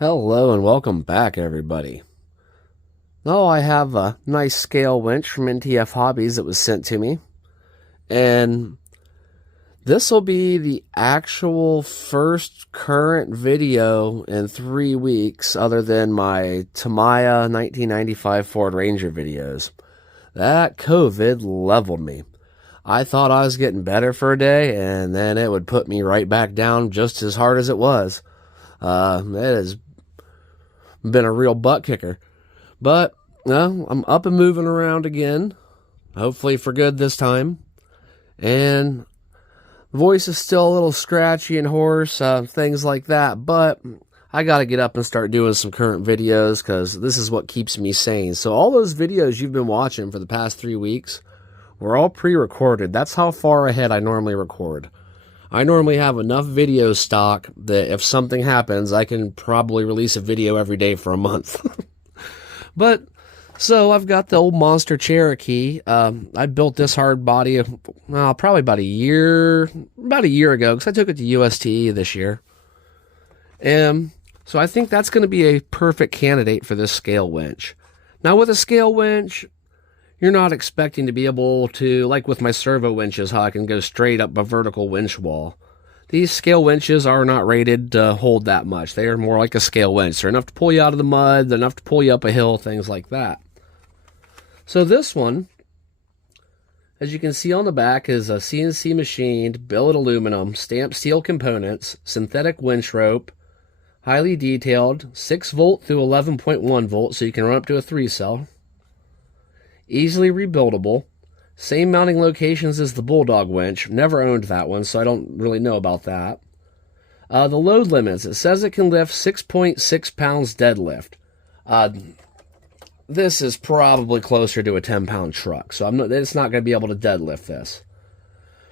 Hello and welcome back, everybody. Oh, I have a nice scale winch from NTF Hobbies that was sent to me, and this will be the actual first current video in 3 weeks other than my Tamiya 1995 Ford Ranger videos. That COVID leveled me. I thought I was getting better for a day, and then it would put me right back down just as hard as it was. It has been a real butt kicker. But, no, I'm up and moving around again. Hopefully for good this time. And the voice is still a little scratchy and hoarse, things like that. But I got to get up and start doing some current videos because this is what keeps me sane. So all those videos you've been watching for the past 3 weeks were all pre-recorded. That's how far ahead I normally record. I normally have enough video stock that if something happens, I can probably release a video every day for a month. But, so I've got the old monster Cherokee. I built this hard body probably about a year ago, because I took it to UST this year. And so I think that's going to be a perfect candidate for this scale winch. Now with a scale winch, you're not expecting to be able to, like with my servo winches, how I can go straight up a vertical winch wall. These scale winches are not rated to hold that much. They are more like a scale winch. They're enough to pull you out of the mud, they're enough to pull you up a hill, things like that. So this one, as you can see on the back, is a CNC machined, billet aluminum, stamped steel components, synthetic winch rope, highly detailed, 6 volt through 11.1 volt, so you can run up to a 3-cell. Easily rebuildable. Same mounting locations as the Bulldog winch. Never owned that one, so I don't really know about that. The load limits. It says it can lift 6.6 pounds deadlift. This is probably closer to a 10-pound truck, so it's not going to be able to deadlift this.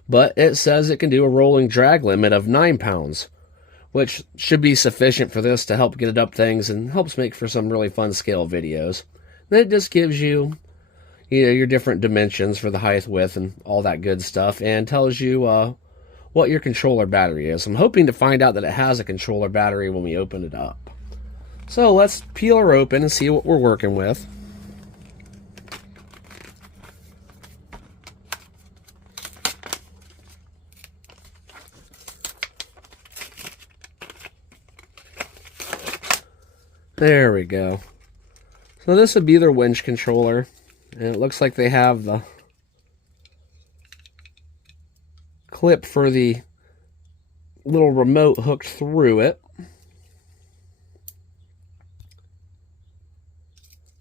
But it says it can do a rolling drag limit of 9 pounds, which should be sufficient for this to help get it up things and helps make for some really fun scale videos. Then it just gives you your different dimensions for the height, width, and all that good stuff, and tells you what your controller battery is. I'm hoping to find out that it has a controller battery when we open it up. So let's peel her open and see what we're working with. There we go. So this would be their winch controller. And it looks like they have the clip for the little remote hooked through it.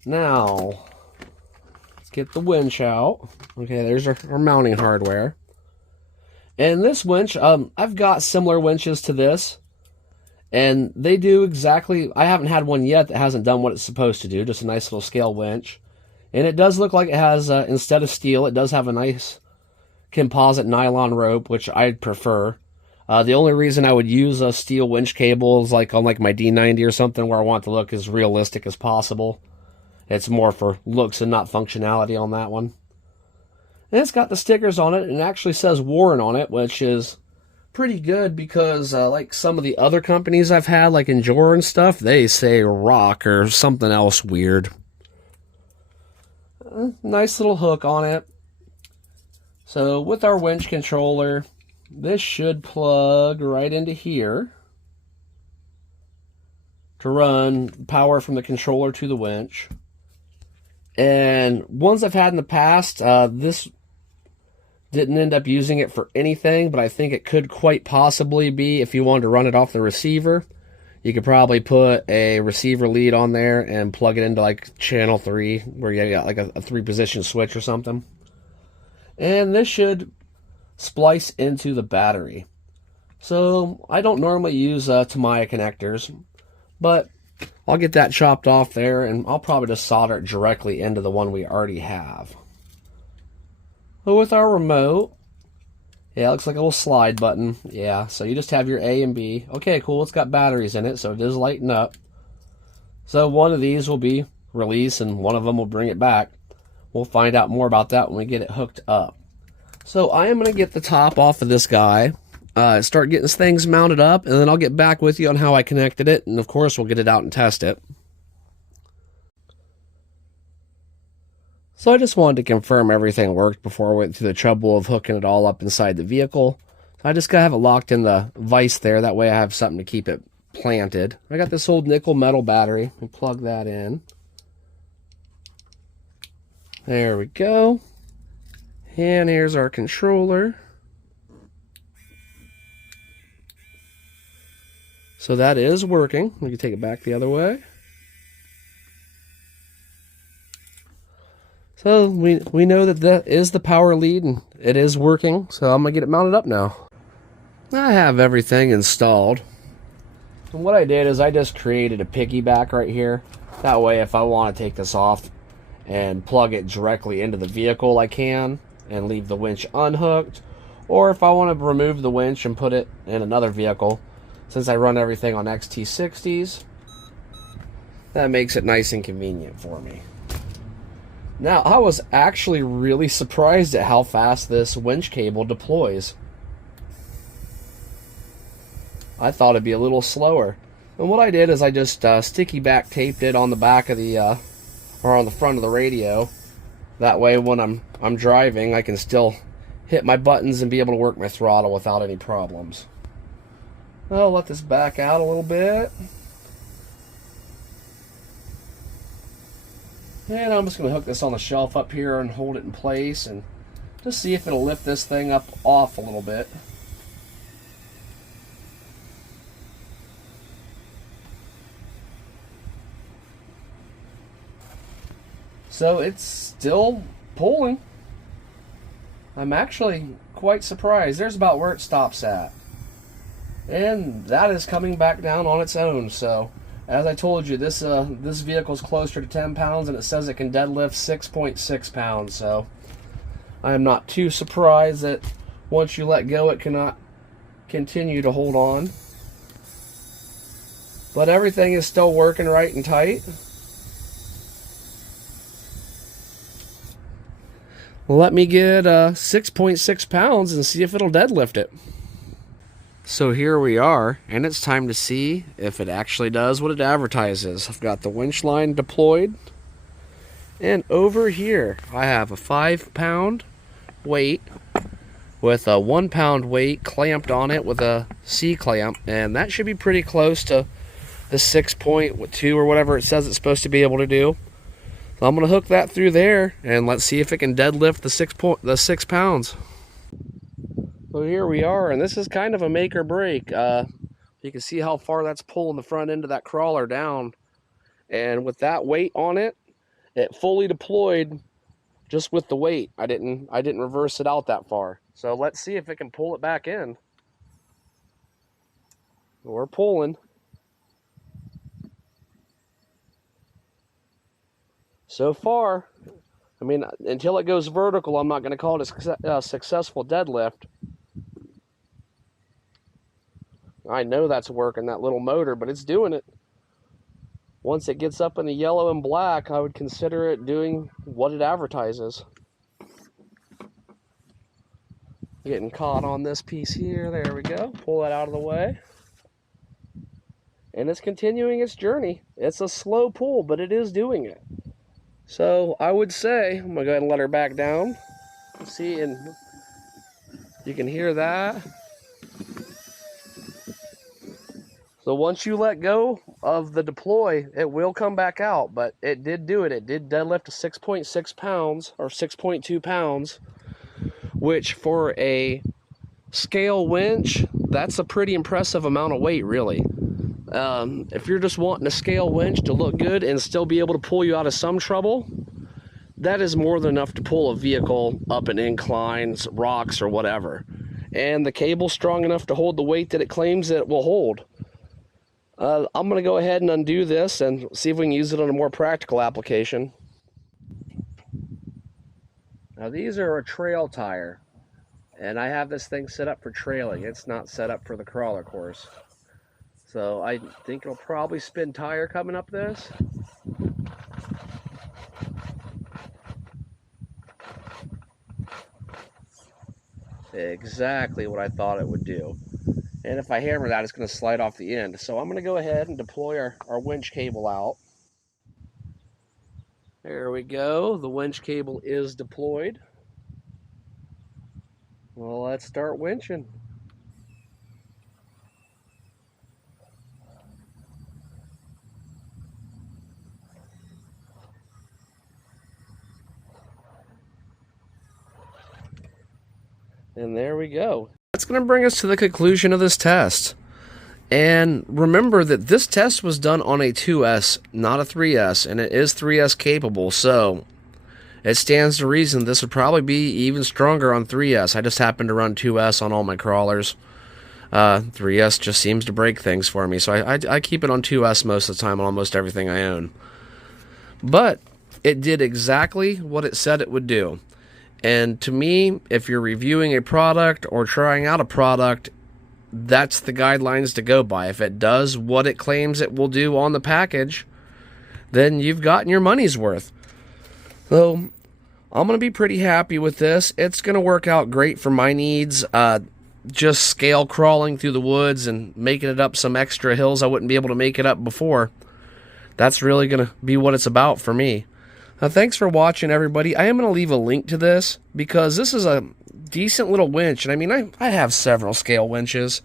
Now, let's get the winch out. Okay, there's our mounting hardware. And this winch, I've got similar winches to this. And they do exactly, I haven't had one yet that hasn't done what it's supposed to do. Just a nice little scale winch. And it does look like it has, instead of steel, it does have a nice composite nylon rope, which I'd prefer. The only reason I would use a steel winch cable is like on like my D90 or something, where I want to look as realistic as possible. It's more for looks and not functionality on that one. And it's got the stickers on it, and it actually says Warren on it, which is pretty good because like some of the other companies I've had, like Injora and stuff, they say rock or something else weird. Nice little hook on it. So with our winch controller, this should plug right into here to run power from the controller to the winch. And ones I've had in the past, this didn't end up using it for anything, but I think it could quite possibly be if you wanted to run it off the receiver. You could probably put a receiver lead on there and plug it into like channel 3, where you got like a 3-position switch or something. And this should splice into the battery. So I don't normally use Tamiya connectors, but I'll get that chopped off there, and I'll probably just solder it directly into the one we already have. But with our remote, yeah, it looks like a little slide button. Yeah, so you just have your A and B. Okay, cool, it's got batteries in it, so it is lighting up. So one of these will be release, and one of them will bring it back. We'll find out more about that when we get it hooked up. So I am going to get the top off of this guy, start getting things mounted up, and then I'll get back with you on how I connected it, and of course we'll get it out and test it. So I just wanted to confirm everything worked before I went through the trouble of hooking it all up inside the vehicle. So I just gotta have it locked in the vise there, that way I have something to keep it planted. I got this old nickel metal battery, and plug that in. There we go. And here's our controller. So that is working. We can take it back the other way. So we know that that is the power lead and it is working. So I'm gonna get it mounted up now. I have everything installed. And what I did is I just created a piggyback right here. That way if I want to take this off and plug it directly into the vehicle, I can, and leave the winch unhooked. Or if I want to remove the winch and put it in another vehicle, since I run everything on XT60s, that makes it nice and convenient for me. Now, I was actually really surprised at how fast this winch cable deploys. I thought it'd be a little slower. And what I did is I just sticky back taped it on the back of the, or on the front of the radio. That way when I'm driving, I can still hit my buttons and be able to work my throttle without any problems. I'll let this back out a little bit. And I'm just going to hook this on the shelf up here and hold it in place and just see if it'll lift this thing up off a little bit. So it's still pulling. I'm actually quite surprised. There's about where it stops at. And that is coming back down on its own. So, as I told you, this vehicle is closer to 10 pounds, and it says it can deadlift 6.6 pounds. So, I am not too surprised that once you let go, it cannot continue to hold on. But everything is still working right and tight. Let me get 6.6 pounds and see if it'll deadlift it. So here we are, and it's time to see if it actually does what it advertises. I've got the winch line deployed, and over here I have a 5-pound weight with a 1-pound weight clamped on it with a C-clamp, and that should be pretty close to the 6.2 or whatever it says it's supposed to be able to do. So I'm going to hook that through there, and let's see if it can deadlift the 6 pounds. So here we are, and this is kind of a make or break. You can see how far that's pulling the front end of that crawler down. And with that weight on it, it fully deployed just with the weight. I didn't reverse it out that far. So let's see if it can pull it back in. We're pulling. So far, I mean, until it goes vertical, I'm not going to call it a successful deadlift. I know that's working, that little motor, but it's doing it. Once it gets up in the yellow and black, I would consider it doing what it advertises. Getting caught on this piece here. There we go. Pull that out of the way. And it's continuing its journey. It's a slow pull, but it is doing it. So I would say, I'm going to go ahead and let her back down. See, and you can hear that. So once you let go of the deploy, it will come back out, but it did do it. It did deadlift to 6.6 pounds or 6.2 pounds, which for a scale winch, that's a pretty impressive amount of weight, really. If you're just wanting a scale winch to look good and still be able to pull you out of some trouble, that is more than enough to pull a vehicle up an inclines, rocks, or whatever. And the cable's strong enough to hold the weight that it claims it will hold. I'm going to go ahead and undo this and see if we can use it on a more practical application. Now these are a trail tire, and I have this thing set up for trailing. It's not set up for the crawler course. So I think it'll probably spin tire coming up this. Exactly what I thought it would do. And if I hammer that, it's going to slide off the end. So I'm going to go ahead and deploy our winch cable out. There we go. The winch cable is deployed. Well, let's start winching. And there we go. That's going to bring us to the conclusion of this test. And remember that this test was done on a 2S, not a 3S, and it is 3S capable, so it stands to reason this would probably be even stronger on 3S. I just happen to run 2S on all my crawlers. 3S just seems to break things for me, so I keep it on 2S most of the time on almost everything I own. But it did exactly what it said it would do. And to me, if you're reviewing a product or trying out a product, that's the guidelines to go by. If it does what it claims it will do on the package, then you've gotten your money's worth. So I'm going to be pretty happy with this. It's going to work out great for my needs. Just scale crawling through the woods and making it up some extra hills I wouldn't be able to make it up before. That's really going to be what it's about for me. Thanks for watching, everybody. I am going to leave a link to this because this is a decent little winch. And I mean, I have several scale winches.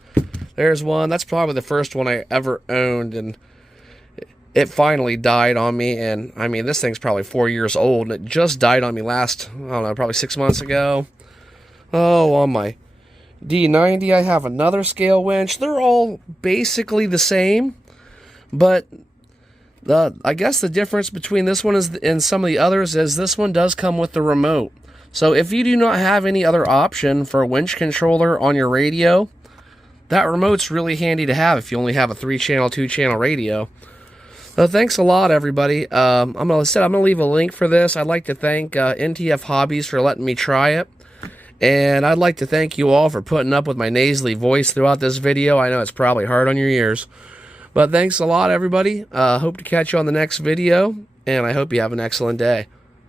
There's one. That's probably the first one I ever owned, and it finally died on me. And I mean, this thing's probably 4 years old, and it just died on me last, I don't know, probably 6 months ago. Oh, on my D90, I have another scale winch. They're all basically the same, but I guess the difference between this one and some of the others is this one does come with the remote. So if you do not have any other option for a winch controller on your radio, that remote's really handy to have if you only have a 3-channel, 2-channel radio. Thanks a lot, everybody. I'm gonna leave a link for this. I'd like to thank NTF Hobbies for letting me try it. And I'd like to thank you all for putting up with my nasally voice throughout this video. I know it's probably hard on your ears. But thanks a lot, everybody. Hope to catch you on the next video, and I hope you have an excellent day.